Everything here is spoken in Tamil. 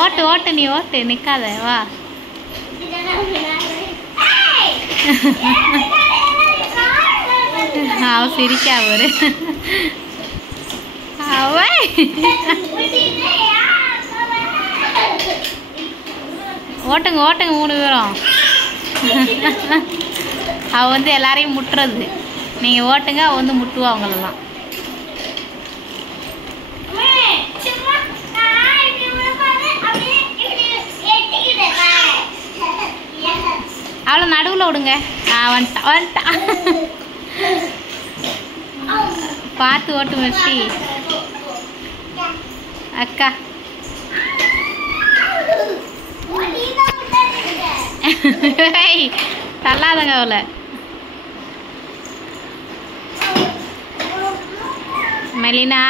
ஓட்டு ஓட்டு நீ ஓட்டு நிக்காத வா. அவ சிரிக்கா ஒரு ஓட்டுங்க ஓட்டுங்க 3 பேரும். அவ வந்து எல்லாரையும் முட்டுறது. நீங்க ஓட்டுங்க, அவ வந்து முட்டுவா அவங்களெல்லாம். அவளை நடுவில் விடுங்க. வந்துட்டா வந்துட்டா. பார்த்து ஓட்டு மெர்சி. அக்கா தள்ளாதங்க அவளை. மெலினா